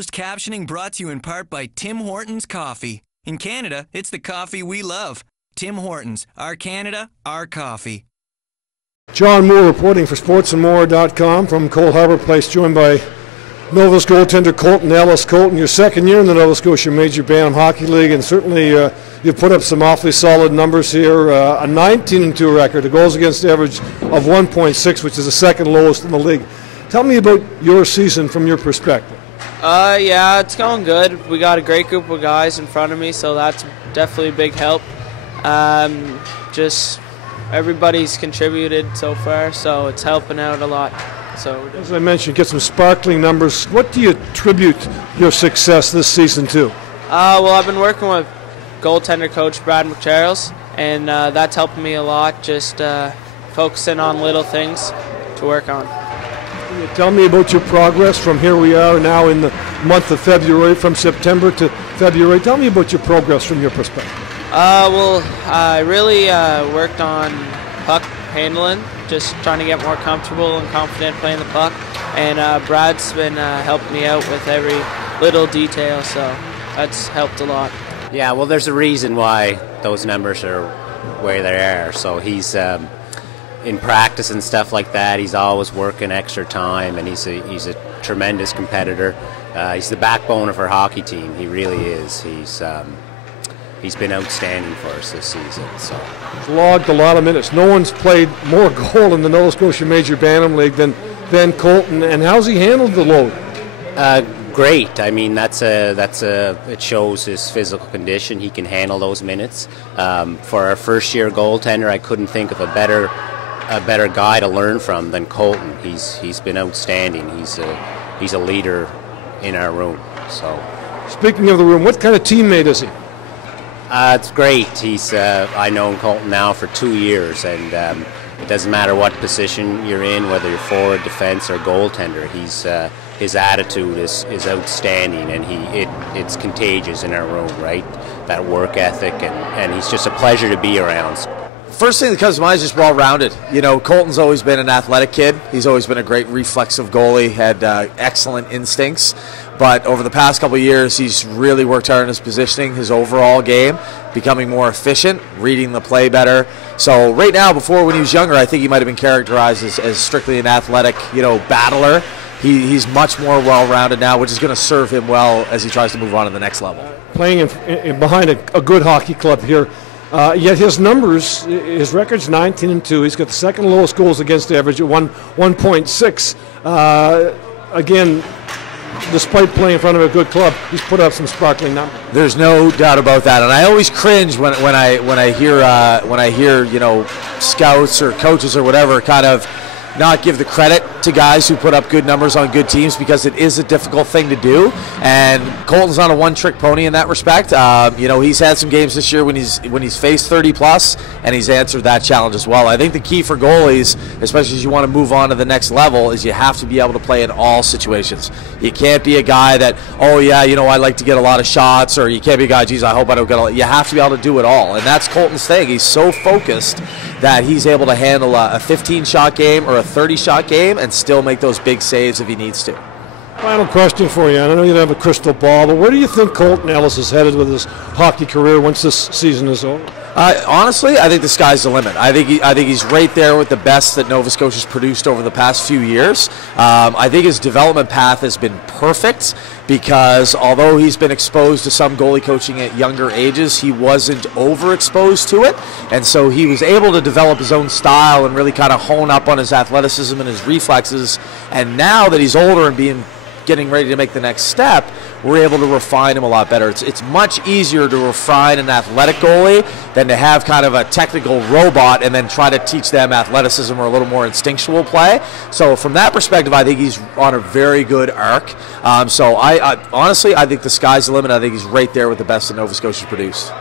Closed captioning brought to you in part by Tim Hortons Coffee. In Canada, it's the coffee we love. Tim Hortons, our Canada, our coffee. John Moore reporting for sportsandmore.com from Cole Harbour Place, joined by Nova's goaltender Colton Ellis. Colton, your second year in the Nova Scotia Major Bantam Hockey League, and certainly you've put up some awfully solid numbers here. A 19-2 record, a goals against average of 1.6, which is the second lowest in the league. Tell me about your season from your perspective. Yeah, it's going good. We got a great group of guys in front of me, so that's definitely a big help. Just everybody's contributed so far, so it's helping out a lot. So, as I mentioned, get some sparkling numbers. What do you attribute your success this season to? Well, I've been working with goaltender coach Brad McCharles, and that's helping me a lot, just focusing on little things to work on. Can you tell me about your progress from here we are now in the month of February, from September to February? Tell me about your progress from your perspective. Well, I really worked on puck handling, just trying to get more comfortable and confident playing the puck. And Brad's been helping me out with every little detail, so that's helped a lot. Yeah, well, there's a reason why those numbers are where they are. So he's in practice and stuff like that. He's always working extra time, and he's a tremendous competitor. He's the backbone of our hockey team. He really is. He's been outstanding for us this season. So he's logged a lot of minutes. No one's played more goal in the Nova Scotia Major Bantam League than Colton. And how's he handled the load? Great. I mean, it shows his physical condition. He can handle those minutes. For our first-year goaltender, I couldn't think of a better guy to learn from than Colton. He's been outstanding. He's a leader in our room. So, speaking of the room, what kind of teammate is he? It's great. I've known Colton now for 2 years, and it doesn't matter what position you're in, whether you're forward, defense, or goaltender. His attitude is outstanding, and it's contagious in our room, right? That work ethic, and he's just a pleasure to be around. First thing that comes to mind is just well-rounded. You know, Colton's always been an athletic kid. He's always been a great reflexive goalie, had excellent instincts. But over the past couple of years, he's really worked hard on his positioning, his overall game, becoming more efficient, reading the play better. So right now, before when he was younger, I think he might have been characterized as strictly an athletic, battler. He's much more well-rounded now, which is going to serve him well as he tries to move on to the next level. Playing behind a good hockey club here. Yet his numbers, his record's 19-2. He's got the second lowest goals against average at 1.6. Again, despite playing in front of a good club, he's put up some sparkling numbers. There's no doubt about that, and I always cringe when I hear scouts or coaches or whatever kind of not give the credit to guys who put up good numbers on good teams, because it is a difficult thing to do, and Colton's not a one-trick pony in that respect. He's had some games this year when he's faced 30-plus, and he's answered that challenge as well. I think the key for goalies, especially as you want to move on to the next level, is you have to be able to play in all situations. You can't be a guy that, I like to get a lot of shots, or you can't be a guy, geez, I hope I don't get a lot. You have to be able to do it all, and that's Colton's thing. He's so focused that he's able to handle a 15-shot game or a 30-shot game and still make those big saves if he needs to. Final question for you, and I know you don't have a crystal ball, but where do you think Colton Ellis is headed with his hockey career once this season is over? Honestly, I think the sky's the limit. I think he's right there with the best that Nova Scotia's produced over the past few years. I think his development path has been perfect, because although he's been exposed to some goalie coaching at younger ages, he wasn't overexposed to it, and so he was able to develop his own style and really kind of hone up on his athleticism and his reflexes. And now that he's older and getting ready to make the next step, we're able to refine him a lot better. It's much easier to refine an athletic goalie than to have kind of a technical robot and then try to teach them athleticism or a little more instinctual play. So from that perspective, I think he's on a very good arc. So I honestly, I think the sky's the limit. I think he's right there with the best that Nova Scotia's produced.